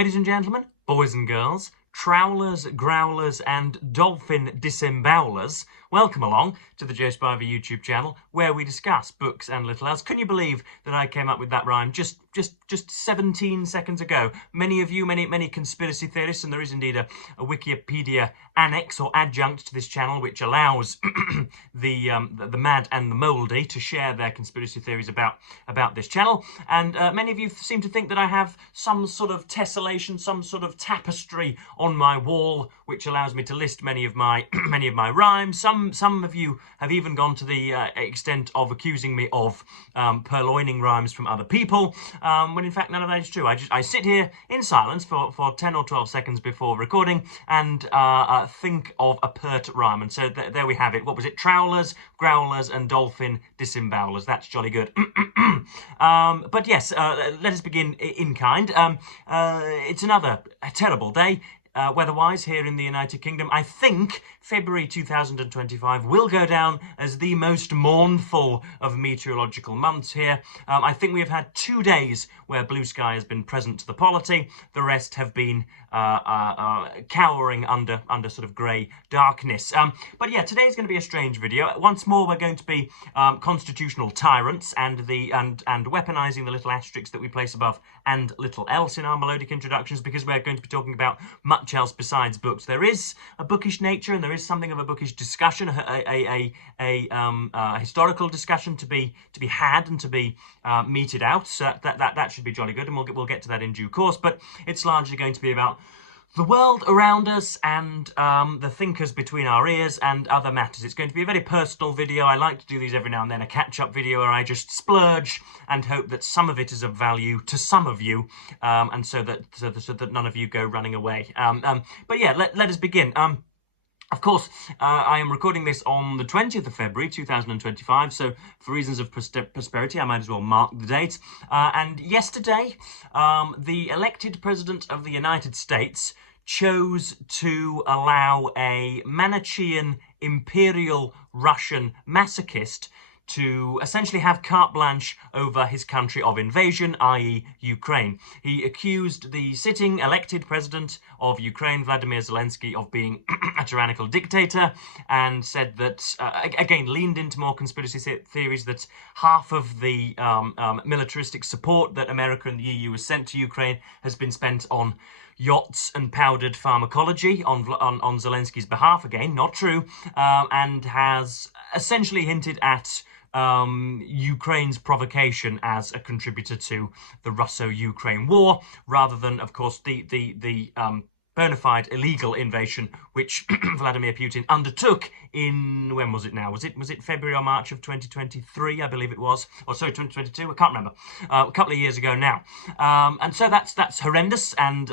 Ladies and gentlemen, boys and girls, trowlers, growlers and dolphin disembowelers, welcome along to the Joe Spiver YouTube channel where we discuss books and little else. Can you believe that I came up with that rhyme just 17 seconds ago? Many of you, many conspiracy theorists, and there is indeed a Wikipedia annex or adjunct to this channel which allows the mad and the mouldy to share their conspiracy theories about this channel. And many of you seem to think that I have some sort of tessellation, some sort of tapestry on my wall which allows me to list many of my rhymes. Some of you have even gone to the extent of accusing me of purloining rhymes from other people, when in fact none of that is true. I sit here in silence for 10 or 12 seconds before recording and think of a pert rhyme. And so there we have it. What was it? Trowlers, growlers and dolphin disembowelers. That's jolly good. But yes, let us begin in kind. It's another terrible day. Weather-wise here in the United Kingdom. I think February 2025 will go down as the most mournful of meteorological months here. I think we have had 2 days where blue sky has been present to the polity. The rest have been cowering under sort of grey darkness. But yeah, today's going to be a strange video. Once more, we're going to be constitutional tyrants and weaponising the little asterisks that we place above and little else in our melodic introductions, because we're going to be talking about much else besides books. There is a bookish nature and there is something of a bookish discussion, a historical discussion to be had and to be meted out. So that should be jolly good, and we'll get to that in due course. But it's largely going to be about the world around us and the thinkers between our ears and other matters. It's going to be a very personal video. I like to do these every now and then, a catch-up video where I just splurge and hope that some of it is of value to some of you, and so that none of you go running away. But yeah, let us begin. Of course, I am recording this on the 20th of February 2025, so for reasons of prosperity, I might as well mark the date. And yesterday, the elected President of the United States chose to allow a Manichean imperial Russian masochist to essentially have carte blanche over his country of invasion, i.e. Ukraine. He accused the sitting elected president of Ukraine, Vladimir Zelensky, of being a tyrannical dictator, and said that, again, leaned into more conspiracy theories that half of the militaristic support that America and the EU has sent to Ukraine has been spent on yachts and powdered pharmacology on Zelensky's behalf. Again, not true, and has essentially hinted at Ukraine's provocation as a contributor to the Russo-Ukraine war, rather than, of course, the bona fide illegal invasion which Vladimir Putin undertook in, when was it now? Was it February or March of 2023? I believe it was. Or sorry, 2022? I can't remember. A couple of years ago now. And so that's horrendous, and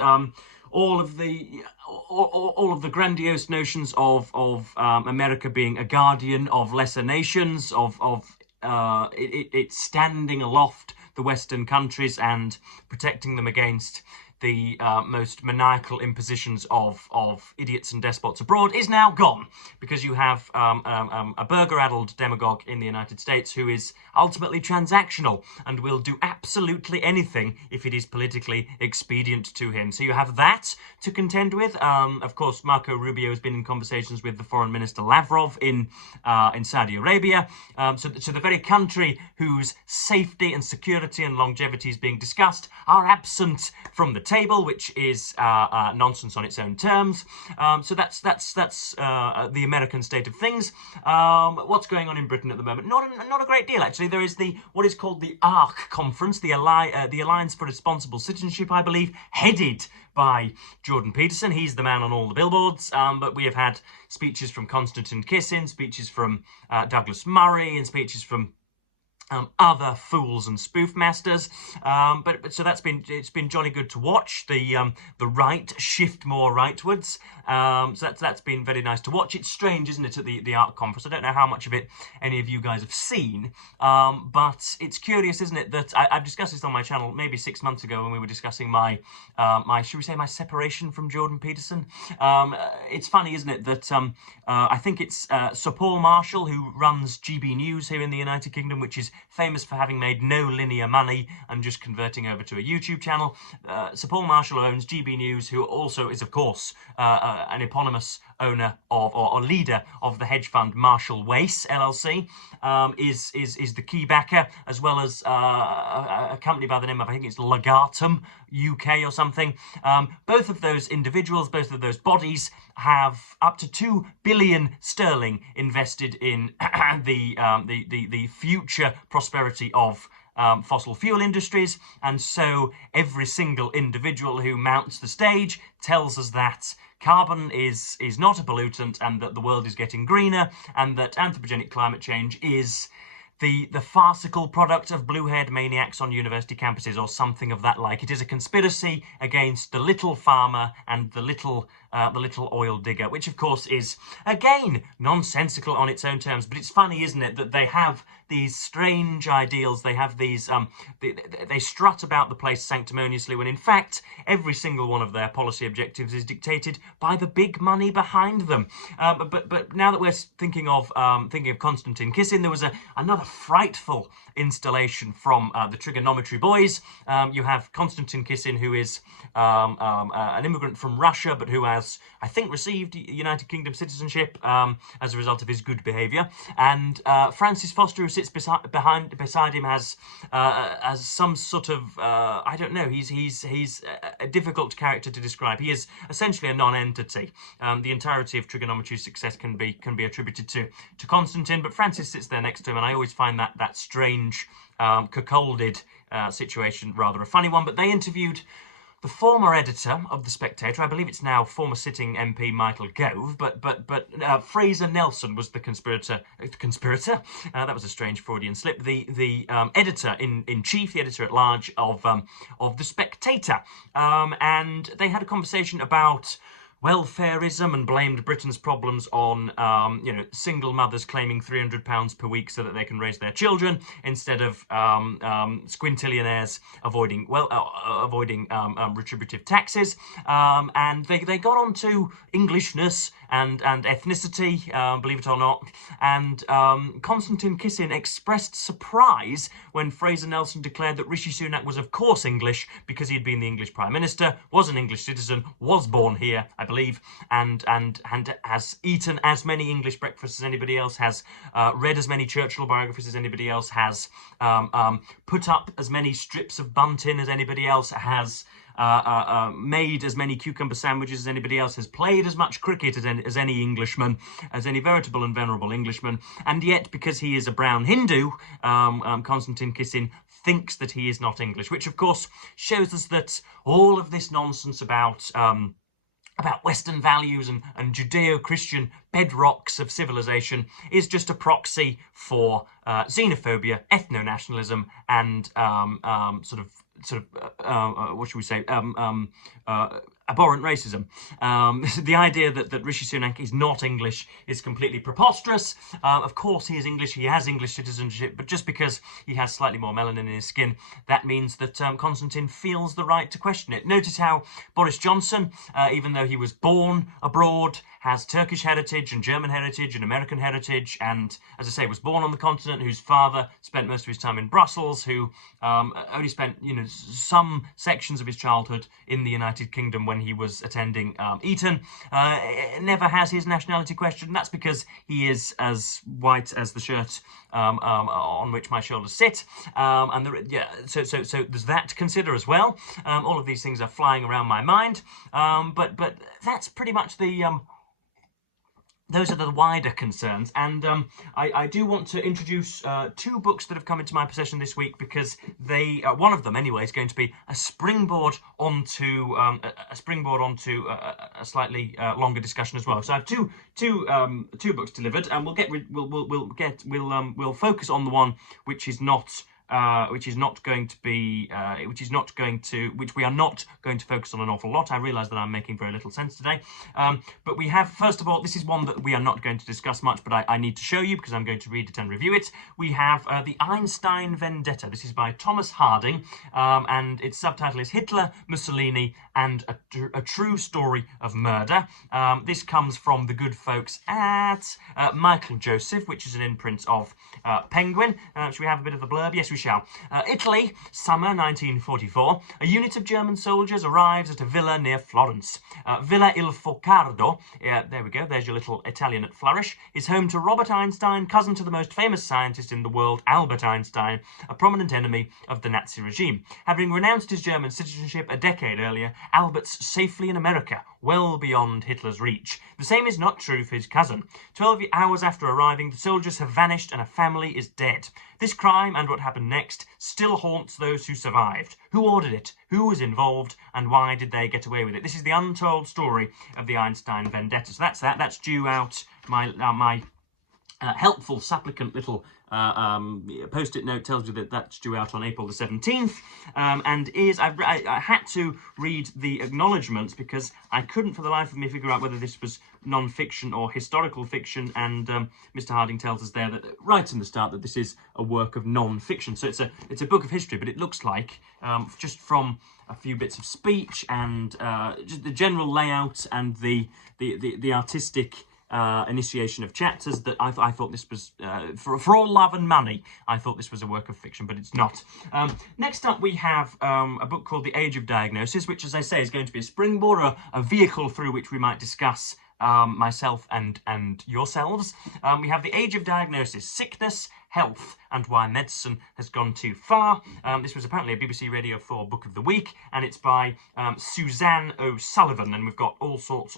all of the grandiose notions of America being a guardian of lesser nations, of it standing aloft the Western countries and protecting them against the most maniacal impositions of idiots and despots abroad, is now gone, because you have a burger-addled demagogue in the United States who is ultimately transactional and will do absolutely anything if it is politically expedient to him. So you have that to contend with. Of course, Marco Rubio has been in conversations with the Foreign Minister Lavrov in Saudi Arabia. So the very country whose safety and security and longevity is being discussed are absent from the table, which is nonsense on its own terms. So that's the American state of things. What's going on in Britain at the moment? Not a great deal, actually. There is what is called the ARC conference, the Alliance for Responsible Citizenship, I believe, headed by Jordan Peterson. He's the man on all the billboards. But we have had speeches from Konstantin Kisin, speeches from Douglas Murray, and speeches from other fools and spoof masters, but so it's been jolly good to watch the right shift more rightwards. So that's been very nice to watch. It's strange, isn't it, at the art conference? I don't know how much of it any of you guys have seen, but it's curious, isn't it, that I've discussed this on my channel maybe 6 months ago when we were discussing my should we say my separation from Jordan Peterson. It's funny, isn't it, that I think it's Sir Paul Marshall, who runs GB News here in the United Kingdom, which is famous for having made no linear money and just converting over to a YouTube channel. Sir Paul Marshall owns GB News, who also is, of course, an eponymous owner of or leader of the hedge fund Marshall Wace LLC, is the key backer, as well as a company by the name of, I think it's Legatum UK or something. Both of those individuals, both of those bodies, have up to 2 billion sterling invested in the future prosperity of fossil fuel industries, and so every single individual who mounts the stage tells us that carbon is not a pollutant, and that the world is getting greener, and that anthropogenic climate change is the farcical product of blue-haired maniacs on university campuses, or something of that like. It is a conspiracy against the little farmer and the little oil digger, which of course is, again, nonsensical on its own terms. But it's funny, isn't it, that they have these strange ideals, they have these, they strut about the place sanctimoniously, when in fact every single one of their policy objectives is dictated by the big money behind them. But now that we're thinking of Konstantin Kisin, there was another frightful installation from the Trigonometry Boys. You have Konstantin Kisin, who is an immigrant from Russia, but who has, I think, received United Kingdom citizenship as a result of his good behaviour. And Francis Foster, who sits beside him, has some sort of I don't know. He's a difficult character to describe. He is essentially a non-entity. The entirety of Trigonometry's success can be attributed to Konstantin, but Francis sits there next to him, and I always find that strange, cuckolded situation rather a funny one. But they interviewed the former editor of The Spectator, I believe it's now former sitting MP Michael Gove, but Fraser Nelson was the conspirator. That was a strange Freudian slip. The editor in chief, the editor at large of The Spectator, and they had a conversation about welfarism and blamed Britain's problems on single mothers claiming £300 per week so that they can raise their children, instead of squintillionaires avoiding retributive taxes. And they got on to Englishness and ethnicity, believe it or not. And Konstantin Kisin expressed surprise when Fraser Nelson declared that Rishi Sunak was of course English, because he'd been the English Prime Minister, was an English citizen, was born here, I believe, and has eaten as many English breakfasts as anybody else, has read as many Churchill biographies as anybody else, has put up as many strips of bunting as anybody else, has made as many cucumber sandwiches as anybody else, has played as much cricket as any Englishman, as any veritable and venerable Englishman. And yet, because he is a brown Hindu, Konstantin Kisin thinks that he is not English, which of course shows us that all of this nonsense about Western values and Judeo-Christian bedrocks of civilization is just a proxy for xenophobia, ethno-nationalism, and what should we say, abhorrent racism. The idea that Rishi Sunak is not English is completely preposterous. Of course he is English, he has English citizenship, but just because he has slightly more melanin in his skin, that means that Konstantin feels the right to question it. Notice how Boris Johnson, even though he was born abroad, has Turkish heritage and German heritage and American heritage, and, as I say, was born on the continent, whose father spent most of his time in Brussels, who only spent, some sections of his childhood in the United Kingdom when he was attending Eton, never has his nationality questioned. That's because he is as white as the shirt on which my shoulders sit, so there's that to consider as well. All of these things are flying around my mind, but that's pretty much those are the wider concerns, and I do want to introduce two books that have come into my possession this week, because they, one of them anyway, is going to be a springboard onto a slightly longer discussion as well. So I have two books delivered, and we'll focus on the one which is not which we are not going to focus on an awful lot. I realise that I'm making very little sense today. But we have, first of all, this is one that we are not going to discuss much, but I need to show you because I'm going to read it and review it. We have The Einstein Vendetta. This is by Thomas Harding, and its subtitle is Hitler, Mussolini, and a True Story of Murder. This comes from the good folks at Michael Joseph, which is an imprint of Penguin. Should we have a bit of the blurb? Yes, we shall. Italy, summer 1944. A unit of German soldiers arrives at a villa near Florence. Villa Il Focardo, there we go, there's your little Italian at flourish, is home to Robert Einstein, cousin to the most famous scientist in the world, Albert Einstein, a prominent enemy of the Nazi regime. Having renounced his German citizenship a decade earlier, Albert's safely in America, well beyond Hitler's reach. The same is not true for his cousin. 12 hours after arriving, the soldiers have vanished and a family is dead. This crime and what happened next still haunts those who survived. Who ordered it? Who was involved? And why did they get away with it? This is the untold story of the Einstein Vendetta. So that's that. That's due out. My helpful supplicant little post-it note tells you that that's due out on April the 17th, and I had to read the acknowledgements because I couldn't for the life of me figure out whether this was non-fiction or historical fiction, and Mr. Harding tells us there that right in the start that this is a work of non-fiction. So it's a book of history, but it looks like just from a few bits of speech and just the general layout and the artistic initiation of chapters that I thought this was, for all love and money, I thought this was a work of fiction, but it's not. Next up we have a book called The Age of Diagnosis, which, as I say, is going to be a springboard, a vehicle through which we might discuss myself and yourselves. We have The Age of Diagnosis, Sickness, Health, and Why Medicine Has Gone Too Far. This was apparently a BBC Radio 4 Book of the Week, and it's by Suzanne O'Sullivan, and we've got all sorts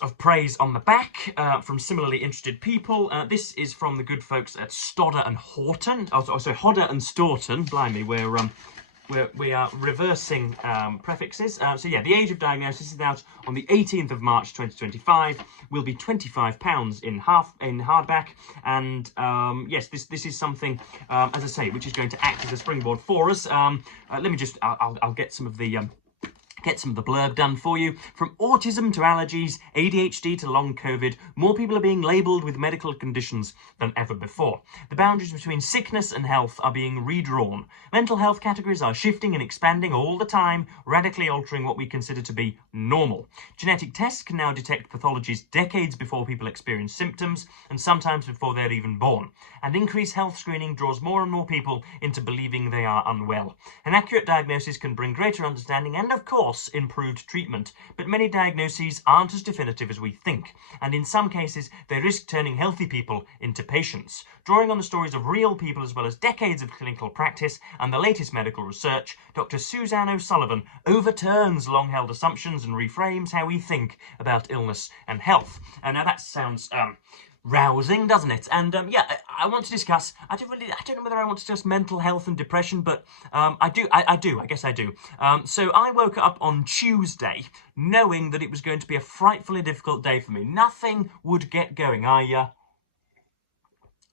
of praise on the back from similarly interested people. This is from the good folks at Stodder and Horton. Oh, sorry, Hodder and Staunton. Blimey, we are reversing prefixes. So yeah, The Age of Diagnosis is out on the 18th of March 2025. Will be £25 in hardback, and yes, this is something, as I say, which is going to act as a springboard for us. Let me just, I'll get some of the blurb done for you. From autism to allergies, ADHD to long COVID, more people are being labelled with medical conditions than ever before. The boundaries between sickness and health are being redrawn. Mental health categories are shifting and expanding all the time, radically altering what we consider to be normal. Genetic tests can now detect pathologies decades before people experience symptoms, and sometimes before they're even born. And increased health screening draws more and more people into believing they are unwell. An accurate diagnosis can bring greater understanding and, of course, improved treatment, but many diagnoses aren't as definitive as we think, and in some cases they risk turning healthy people into patients. Drawing on the stories of real people as well as decades of clinical practice and the latest medical research, Dr. Suzanne O'Sullivan overturns long-held assumptions and reframes how we think about illness and health. And now that sounds rousing, doesn't it? And yeah, I want to discuss, I don't know whether I want to discuss mental health and depression, but I guess I do. So I woke up on Tuesday knowing that it was going to be a frightfully difficult day for me. Nothing would get going.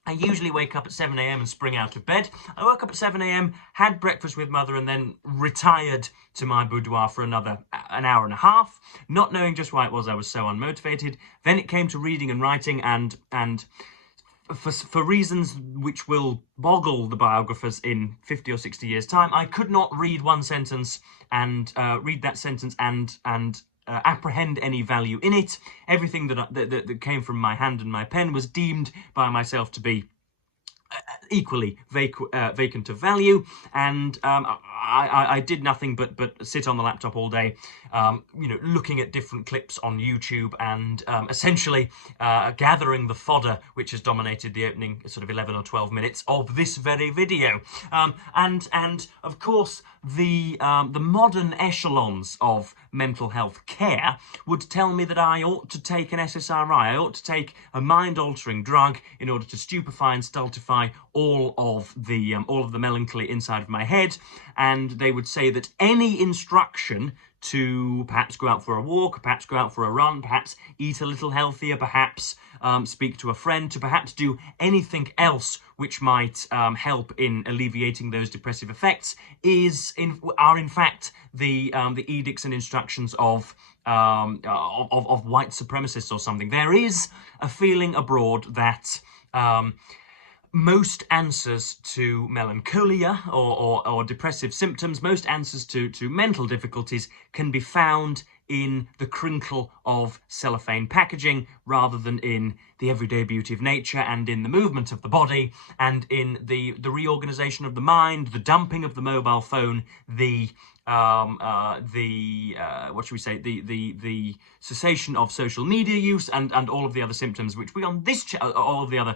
I usually wake up at 7 a.m. and spring out of bed. I woke up at 7 a.m, had breakfast with Mother, and then retired to my boudoir for an hour and a half, not knowing just why it was I was so unmotivated. Then it came to reading and writing, and for reasons which will boggle the biographers in 50 or 60 years' time, I could not read one sentence and read that sentence and apprehend any value in it. Everything that came from my hand and my pen was deemed by myself to be equally vacant of value, and I did nothing but sit on the laptop all day, looking at different clips on YouTube and essentially gathering the fodder which has dominated the opening sort of 11 or 12 minutes of this very video. And of course, the modern echelons of mental health care would tell me that I ought to take an SSRI. I ought to take a mind-altering drug in order to stupefy and stultify all of the melancholy inside of my head, and they would say that any instruction to perhaps go out for a walk, perhaps go out for a run, perhaps eat a little healthier, perhaps speak to a friend, to perhaps do anything else which might help in alleviating those depressive effects, are in fact the edicts and instructions of white supremacists or something. There is a feeling abroad that most answers to melancholia or depressive symptoms, most answers to mental difficulties can be found in the crinkle of cellophane packaging rather than in the everyday beauty of nature and in the movement of the body and in the reorganization of the mind, the dumping of the mobile phone, the cessation of social media use and all of the other symptoms which we on this all of the other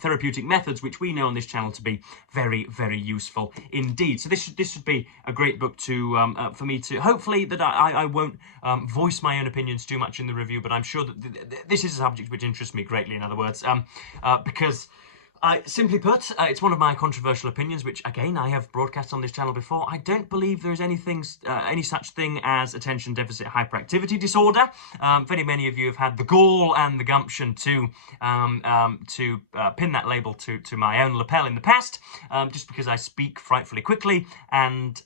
therapeutic methods which we know on this channel to be very, very useful indeed. So this should be a great book to for me to hopefully that I won't voice my own opinions too much in the review, but I'm sure that this is a subject which interests me greatly, in other words, because simply put, it's one of my controversial opinions, which, again, I have broadcast on this channel before. I don't believe there is any such thing as attention deficit hyperactivity disorder. Very many of you have had the gall and the gumption to pin that label to my own lapel in the past, just because I speak frightfully quickly and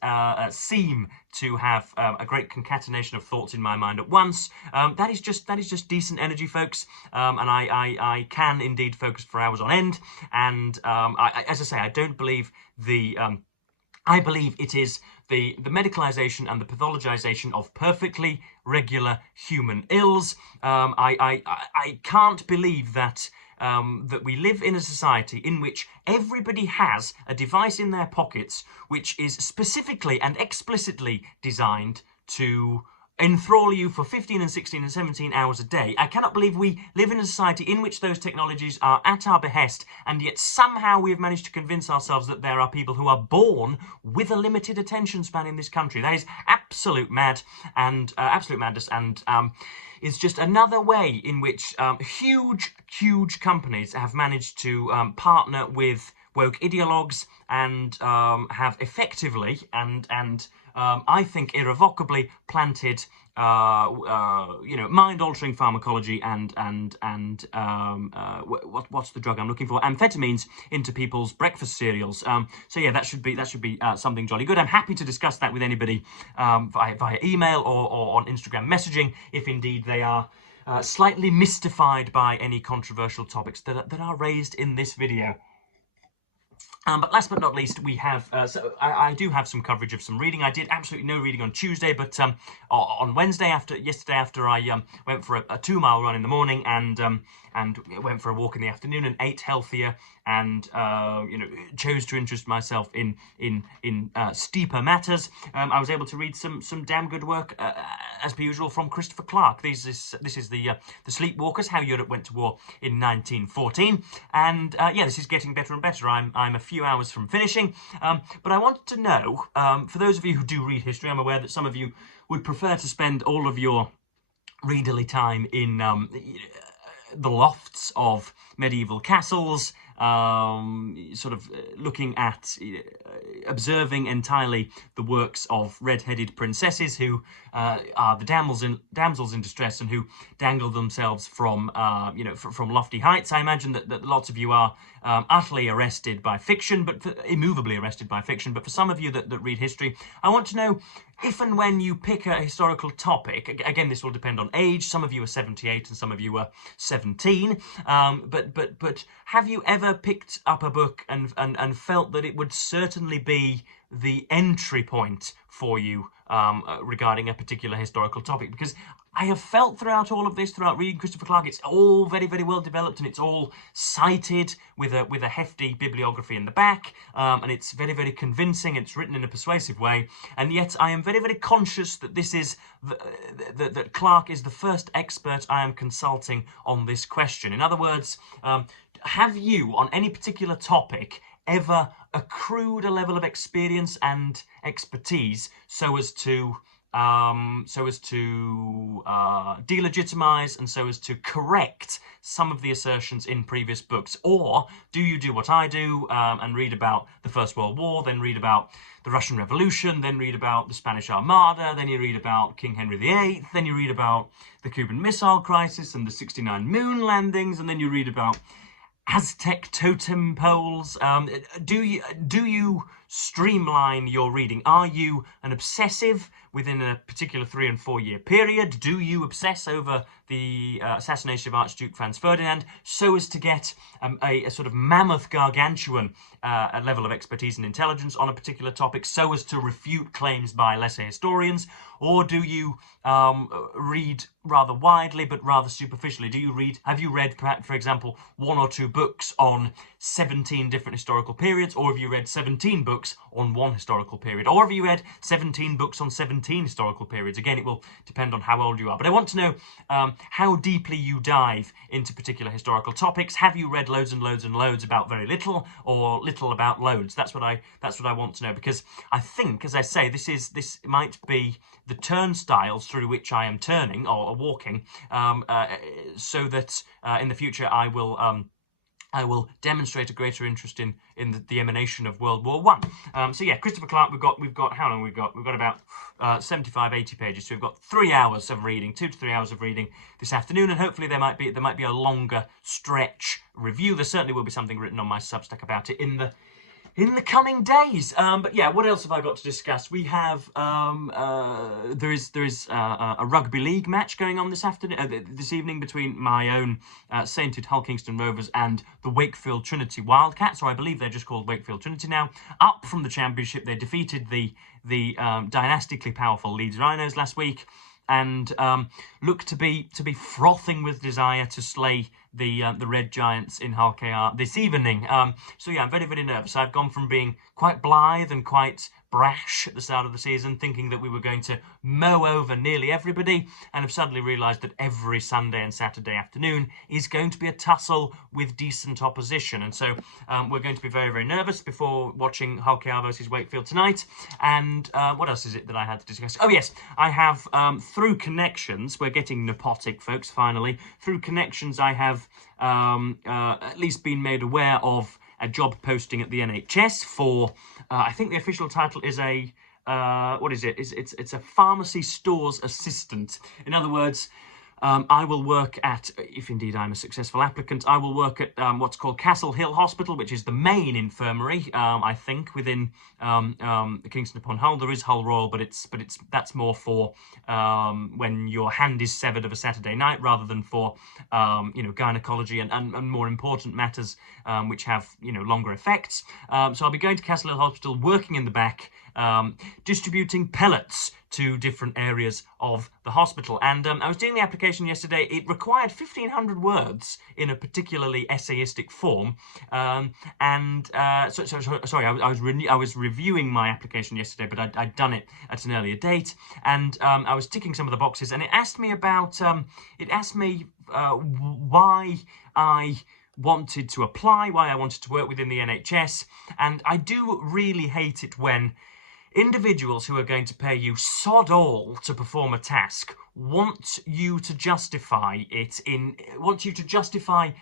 seem to have a great concatenation of thoughts in my mind at once. That is just decent energy, folks, and I can indeed focus for hours on end. And as I say, I don't believe I believe it is the medicalization and the pathologization of perfectly regular human ills. I can't believe that we live in a society in which everybody has a device in their pockets which is specifically and explicitly designed to enthrall you for 15 and 16 and 17 hours a day. I cannot believe we live in a society in which those technologies are at our behest, and yet somehow we have managed to convince ourselves that there are people who are born with a limited attention span in this country. That is absolute madness, and it's just another way in which huge companies have managed to partner with woke ideologues and have effectively and I think irrevocably planted mind-altering pharmacology and what's the drug I'm looking for? Amphetamines into people's breakfast cereals. So yeah, that should be something jolly good. I'm happy to discuss that with anybody via email or on Instagram messaging if indeed they are slightly mystified by any controversial topics that are raised in this video. But last but not least, we have, I do have some coverage of some reading. I did absolutely no reading on Tuesday, but on Wednesday, yesterday after I went for a 2-mile run in the morning and went for a walk in the afternoon and ate healthier and chose to interest myself in steeper matters, I was able to read some damn good work as per usual from Christopher Clark. This is the Sleepwalkers: How Europe Went to War in 1914, and yeah, this is getting better and better. I'm a few hours from finishing, but I wanted to know, for those of you who do read history, I'm aware that some of you would prefer to spend all of your readerly time in the lofts of medieval castles, sort of looking at, observing entirely the works of red-headed princesses who are the damsels in distress and who dangle themselves from, from lofty heights. I imagine that lots of you are utterly arrested by fiction, immovably arrested by fiction. But for some of you that read history, I want to know, if and when you pick a historical topic, again, this will depend on age. Some of you are 78 and some of you are 17. But have you ever picked up a book and felt that it would certainly be the entry point for you regarding a particular historical topic? Because I have felt throughout all of this, throughout reading Christopher Clark, it's all very, very well developed and it's all cited with a hefty bibliography in the back, and it's very, very convincing. It's written in a persuasive way, and yet I am very, very conscious that this is that Clark is the first expert I am consulting on this question. In other words, have you, on any particular topic, ever accrued a level of experience and expertise so as to so as to delegitimize and so as to correct some of the assertions in previous books? Or do you do what I do and read about the First World War, then read about the Russian Revolution, then read about the Spanish Armada, then you read about King Henry VIII, then you read about the Cuban Missile Crisis and the 69 moon landings, and then you read about Aztec totem poles? Do you streamline your reading? Are you an obsessive within a particular 3 and 4 year period? Do you obsess over the assassination of Archduke Franz Ferdinand so as to get a sort of mammoth gargantuan level of expertise and intelligence on a particular topic so as to refute claims by lesser historians? Or do you read rather widely but rather superficially? Have you read, perhaps, for example, 1 or 2 books on 17 different historical periods? Or have you read 17 books on 1 historical period? Or have you read 17 books on 17 historical periods? Again, it will depend on how old you are. But I want to know how deeply you dive into particular historical topics. Have you read loads and loads and loads about very little, or little about loads? That's what I want to know, because I think, as I say, this might be the turnstiles through which I am turning or walking, so that in the future I will demonstrate a greater interest in the emanation of World War I. So yeah, Christopher Clark, we've got how long we've got? We've got about 75, 80 pages. So we've got 3 hours of reading, 2 to 3 hours of reading this afternoon, and hopefully there might be a longer stretch review. There certainly will be something written on my Substack about it in the coming days. But yeah, what else have I got to discuss? We have there is a rugby league match going on this evening between my own sainted Hull Kingston Rovers and the Wakefield Trinity Wildcats, or I believe they're just called Wakefield Trinity now. Up from the Championship, they defeated the dynastically powerful Leeds Rhinos last week, and look to be frothing with desire to slay the Red Giants in Hull KR this evening. So yeah, I'm very, very nervous. I've gone from being quite blithe and quite brash at the start of the season, thinking that we were going to mow over nearly everybody, and have suddenly realised that every Sunday and Saturday afternoon is going to be a tussle with decent opposition. And so we're going to be very, very nervous before watching Hull KR versus Wakefield tonight. And what else is it that I had to discuss? Oh yes, I have, through connections, we're getting nepotic, folks, finally. Through connections, I have at least been made aware of a job posting at the NHS for, I think the official title is what is it? It's a pharmacy stores assistant. In other words, I will work at, if indeed I'm a successful applicant, I will work at what's called Castle Hill Hospital, which is the main infirmary, I think, within Kingston upon Hull. There is Hull Royal, but that's more for when your hand is severed of a Saturday night, rather than for gynecology and more important matters which have longer effects. So I'll be going to Castle Hill Hospital, working in the back, distributing pellets to different areas of the hospital. And I was doing the application yesterday. It required 1,500 words in a particularly essayistic form. Sorry, I was reviewing my application yesterday, but I'd done it at an earlier date, and I was ticking some of the boxes, and it asked me about, why I wanted to apply, why I wanted to work within the NHS. And I do really hate it when individuals who are going to pay you sod all to perform a task want you to justify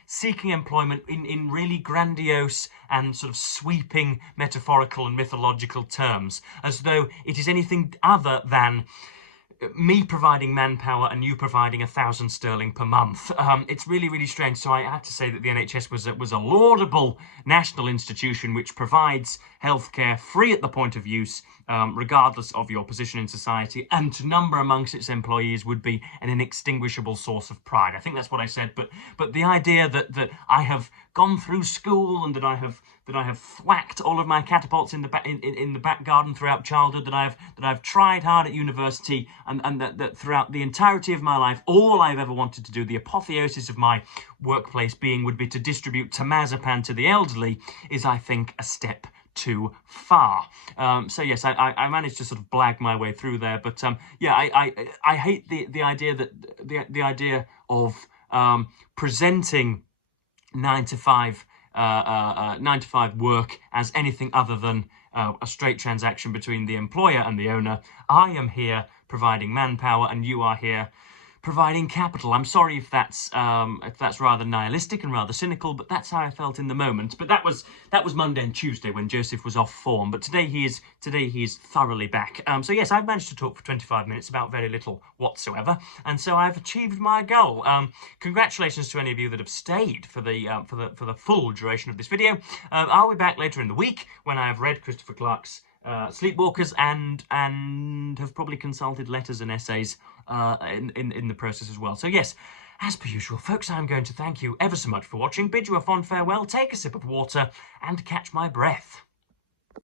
seeking employment in really grandiose and sort of sweeping metaphorical and mythological terms, as though it is anything other than me providing manpower and you providing £1,000 per month. It's really, really strange. So I have to say that the NHS was a laudable national institution which provides healthcare free at the point of use, regardless of your position in society, and to number amongst its employees would be an inextinguishable source of pride. I think that's what I said. But the idea that I have gone through school and that I have thwacked all of my catapults in the back garden throughout childhood, that I've tried hard at university, and that throughout the entirety of my life, all I've ever wanted to do, the apotheosis of my workplace being, would be to distribute temazepam to the elderly, is, I think, a step too far. So yes, I managed to sort of blag my way through there, but yeah, I hate the idea that the idea of presenting 9 to 5 work as anything other than a straight transaction between the employer and the owner. I am here providing manpower, and you are here providing capital. I'm sorry if that's rather nihilistic and rather cynical, but that's how I felt in the moment. But that was Monday and Tuesday when Joseph was off form. But today he is thoroughly back. So yes, I've managed to talk for 25 minutes about very little whatsoever, and so I've achieved my goal. Congratulations to any of you that have stayed for the full duration of this video. I'll be back later in the week when I have read Christopher Clark's Sleepwalkers and have probably consulted letters and essays in the process as well. So yes, as per usual, folks, I'm going to thank you ever so much for watching, bid you a fond farewell, take a sip of water, and catch my breath.